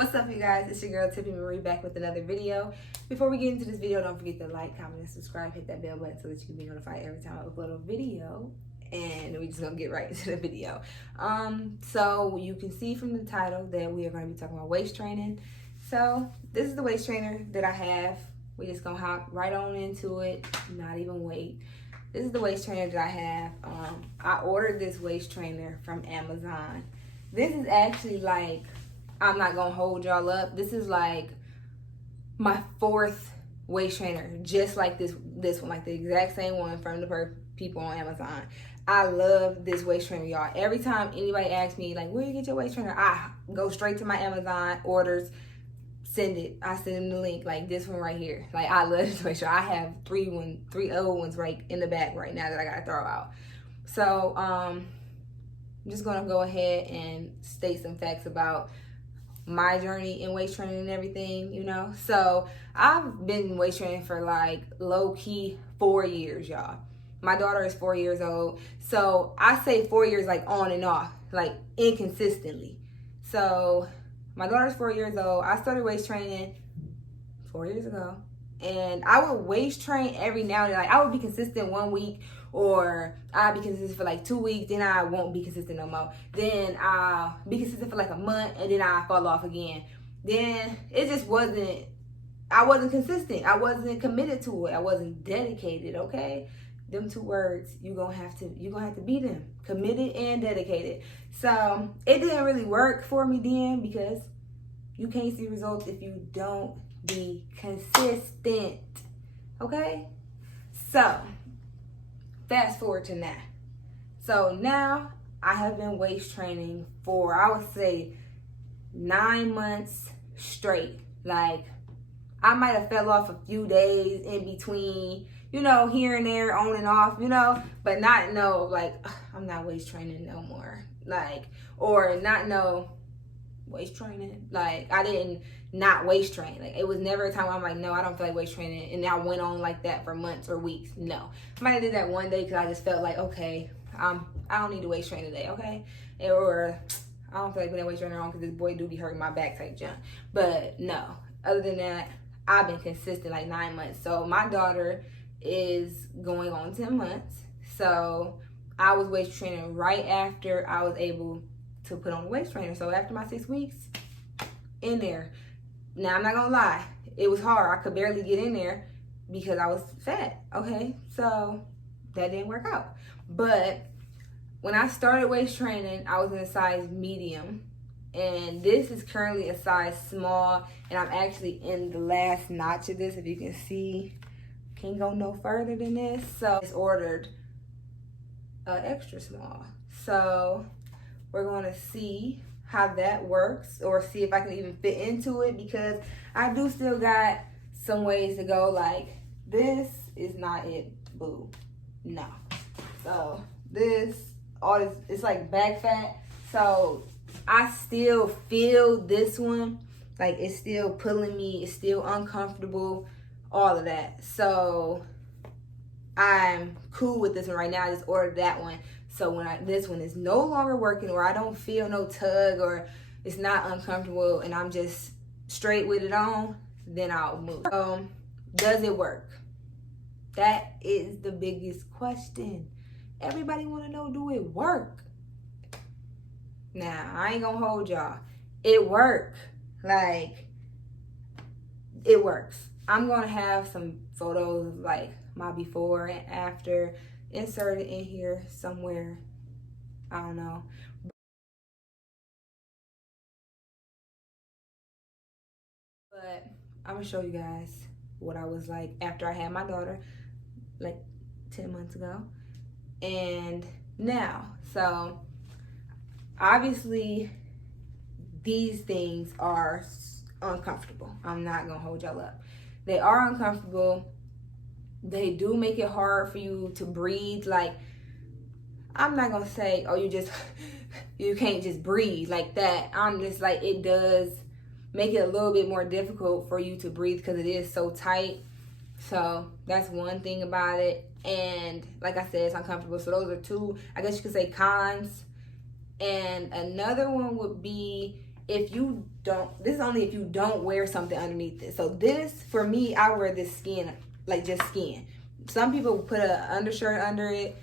What's up, you guys? It's your girl Tiffany Marie back with another video. Before we get into this video, don't forget to like, comment, and subscribe. Hit that bell button so that you can be notified every time I upload a video. And we're just gonna get right into the video. So you can see from the title that we are gonna be talking about waist training. So this is the waist trainer that I have. We're just gonna hop right on into it, not even wait. This is the waist trainer that I have. I ordered this waist trainer from Amazon. This is actually like, I'm not gonna hold y'all up. This is like my fourth waist trainer, just like this one, like the exact same one from the people on Amazon. I love this waist trainer, y'all. Every time anybody asks me, like, where you get your waist trainer? I go straight to my Amazon orders, send it. I send them the link, like this one right here. Like, I love this waist trainer. I have three other ones right in the back right now that I gotta throw out. So, I'm just gonna go ahead and state some facts about my journey in waist training and everything, you know. So I've been waist training for like low-key 4 years, y'all. My daughter is 4 years old, so I say 4 years like on and off, like inconsistently. So my daughter's 4 years old. I started waist training 4 years ago, and I would waist train every now and then. Like, I would be consistent 1 week, or I'll be consistent for like 2 weeks, then I won't be consistent no more. Then I'll be consistent for like a month, and then I'll fall off again. Then it just wasn't, I wasn't consistent. I wasn't committed to it. I wasn't dedicated, okay? Them two words, you're gonna have to be them. Committed and dedicated. So it didn't really work for me then, because you can't see results if you don't be consistent, okay? So fast forward to now. So now I have been waist training for, I would say, 9 months straight. Like, I might have fell off a few days in between, you know, here and there, on and off, you know, but not know, like, I'm not waist training no more. Like, or not know waist training. Like, I didn't not waist train. Like, it was never a time where I'm like, no, I don't feel like waist training, and I went on like that for months or weeks. No, I might have did that one day because I just felt like, okay, I don't need to waist train today, okay? Or I don't feel like putting that waist trainer on because this boy do be hurting my back type junk. But no, other than that, I've been consistent like 9 months. So my daughter is going on 10 months. So I was waist training right after I was able to put on a waist trainer. So after my 6 weeks in there, now I'm not gonna lie, it was hard. I could barely get in there because I was fat, okay? So that didn't work out. But when I started waist training, I was in a size medium, and this is currently a size small, and I'm actually in the last notch of this. If you can see, can't go no further than this. So I just ordered extra small. So we're gonna see how that works, or see if I can even fit into it, because I do still got some ways to go. Like, this is not it, boo. No. So this, all this, it's like back fat. So I still feel this one, like it's still pulling me, it's still uncomfortable, all of that. So I'm cool with this one right now. I just ordered that one. So when this one is no longer working, or I don't feel no tug, or it's not uncomfortable, and I'm just straight with it on, then I'll move. Does it work? That is the biggest question. Everybody want to know, do it work? Now, I ain't gonna hold y'all. It work. Like, it works. I'm gonna have some photos of like my before and after inserted in here somewhere. I don't know. But I'm gonna show you guys what I was like after I had my daughter, like 10 months ago, and now. So obviously these things are uncomfortable. I'm not gonna hold y'all up. They are uncomfortable. They do make it hard for you to breathe. Like, I'm not gonna say, oh, you can't just breathe like that. I'm just like, it does make it a little bit more difficult for you to breathe because it is so tight. So that's one thing about it. And like I said, it's uncomfortable. So those are two, I guess you could say, cons. And another one would be, if you don't, this is only if you don't wear something underneath it. So this, for me, I wear this skin, like just skin. Some people put an undershirt under it.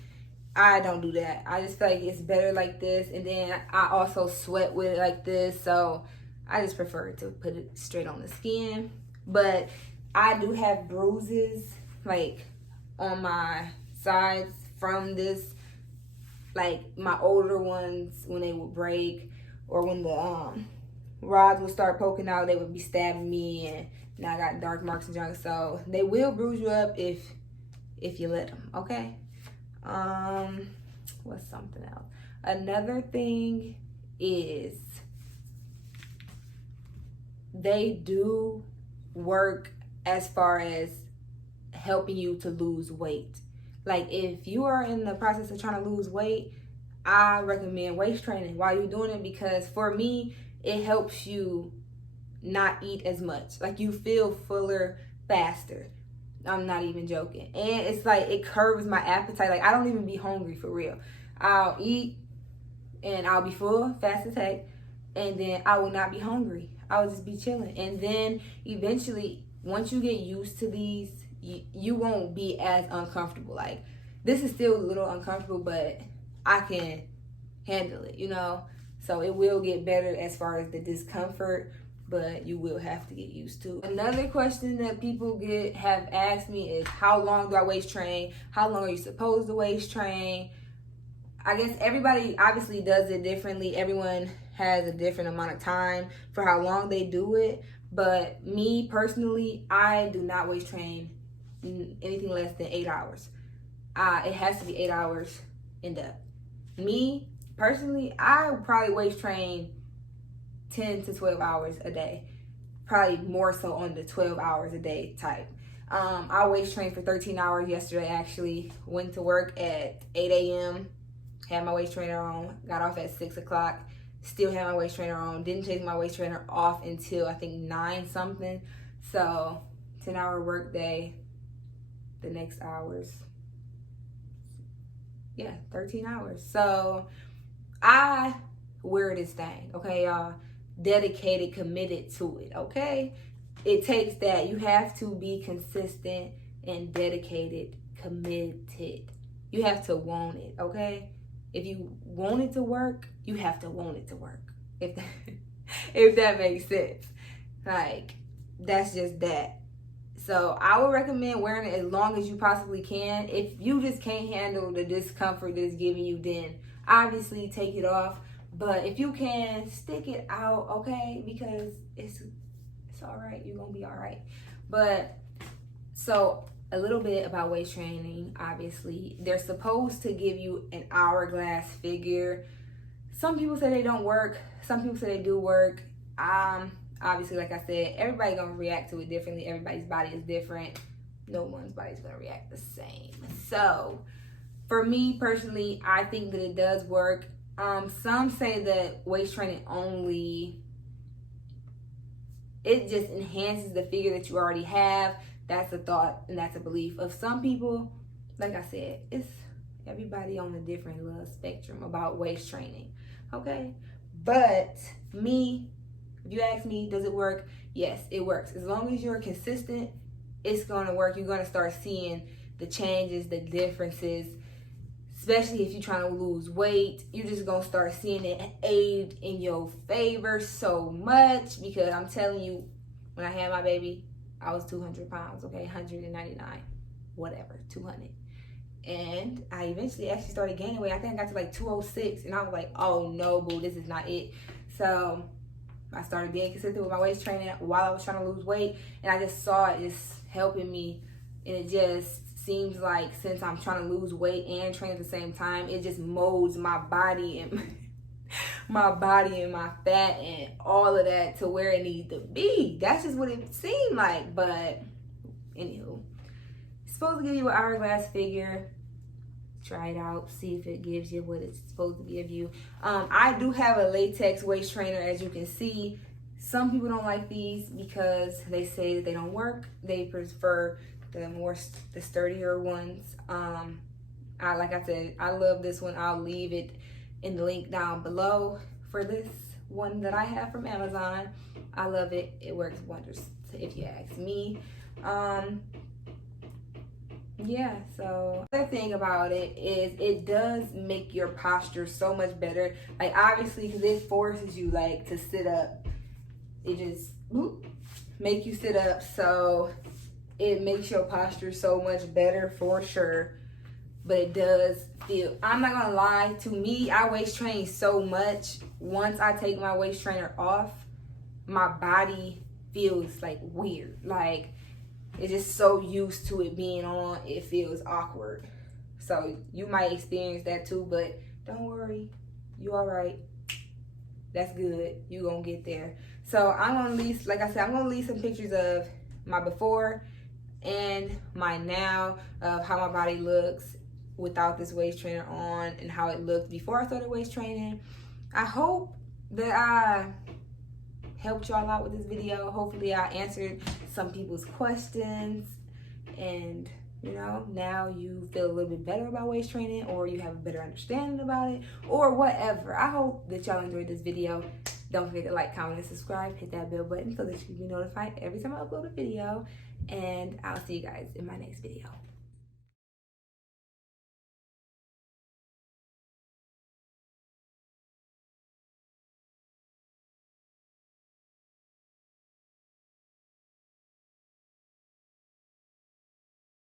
I don't do that. I just feel like it's better like this. And then I also sweat with it like this. So I just prefer to put it straight on the skin. But I do have bruises like on my sides from this. Like my older ones, when they would break or when the rods would start poking out, they would be stabbing me, and now I got dark marks and junk. So they will bruise you up if you let them, okay? What's something else? Another thing is they do work as far as helping you to lose weight. Like if you are in the process of trying to lose weight, I recommend waist training while you're doing it, because for me, it helps you not eat as much. Like you feel fuller faster. I'm not even joking. And it's like it curbs my appetite. Like I don't even be hungry for real. I'll eat and I'll be full, fast as heck, and then I will not be hungry. I will just be chilling. And then eventually, once you get used to these, you won't be as uncomfortable. Like this is still a little uncomfortable, but I can handle it, you know? So it will get better as far as the discomfort, but you will have to get used to. Another question that people have asked me is, how long do I waist train? How long are you supposed to waist train? I guess everybody obviously does it differently. Everyone has a different amount of time for how long they do it. But me personally, I do not waist train anything less than 8 hours. It has to be 8 hours in depth. Me personally, I would probably waist train 10 to 12 hours a day. Probably more so on the 12 hours a day type. I waist trained for 13 hours yesterday actually. Went to work at 8 a.m. Had my waist trainer on. Got off at 6 o'clock. Still had my waist trainer on. Didn't take my waist trainer off until I think 9 something. So 10-hour work day. The next hours. Yeah, 13 hours. So I wear this thing, okay, y'all? Dedicated, committed to it, okay? It takes that. You have to be consistent and dedicated, committed. You have to want it, okay? If you want it to work, you have to want it to work. If that makes sense. Like, that's just that. So I would recommend wearing it as long as you possibly can. If you just can't handle the discomfort that it's giving you, then obviously take it off. But if you can, stick it out, okay? Because it's all right. You're going to be all right. But so a little bit about waist training, obviously. They're supposed to give you an hourglass figure. Some people say they don't work. Some people say they do work. Obviously, like I said, everybody's going to react to it differently. Everybody's body is different. No one's body is going to react the same. So, for me personally, I think that it does work. Some say that waist training only, it just enhances the figure that you already have. That's a thought and that's a belief of some people. Like I said, it's everybody on a different little spectrum about waist training. Okay? But me, if you ask me, does it work? Yes, it works. As long as you're consistent, it's going to work. You're going to start seeing the changes, the differences, especially if you're trying to lose weight. You're just going to start seeing it aid in your favor so much, because I'm telling you, when I had my baby, I was 200 pounds, okay? 199, whatever, 200. And I eventually actually started gaining weight. I think I got to like 206, and I was like, oh no, boo, this is not it. So I started being consistent with my waist training while I was trying to lose weight, and I just saw it just helping me. And it just seems like since I'm trying to lose weight and train at the same time, it just molds my body and my fat and all of that to where it needs to be. That's just what it seemed like. But anywho, it's supposed to give you an hourglass figure. Try it out, see if it gives you what it's supposed to give you. I do have a latex waist trainer, as you can see. Some people don't like these because they say that they don't work. They prefer the sturdier ones. Like I said, I love this one. I'll leave it in the link down below for this one that I have from Amazon. I love it. It works wonders, if you ask me. Yeah, so the other thing about it is it does make your posture so much better. Like, obviously, because it forces you like to sit up. It just make you sit up, so it makes your posture so much better for sure. But it does feel, I'm not gonna lie, to me, I waist train so much. Once I take my waist trainer off, my body feels like weird. Like, it's just so used to it being on, it feels awkward. So you might experience that too, but don't worry, you all right. That's good. You gonna get there. So I'm gonna leave, like I said, I'm gonna leave some pictures of my before and my now, of how my body looks without this waist trainer on and how it looked before I started waist training. I hope that I helped y'all out with this video. Hopefully I answered some people's questions, and you know, now you feel a little bit better about waist training, or you have a better understanding about it, or whatever. I hope that y'all enjoyed this video. Don't forget to like, comment, and subscribe. Hit that bell button so that you can be notified every time I upload a video. And I'll see you guys in my next video.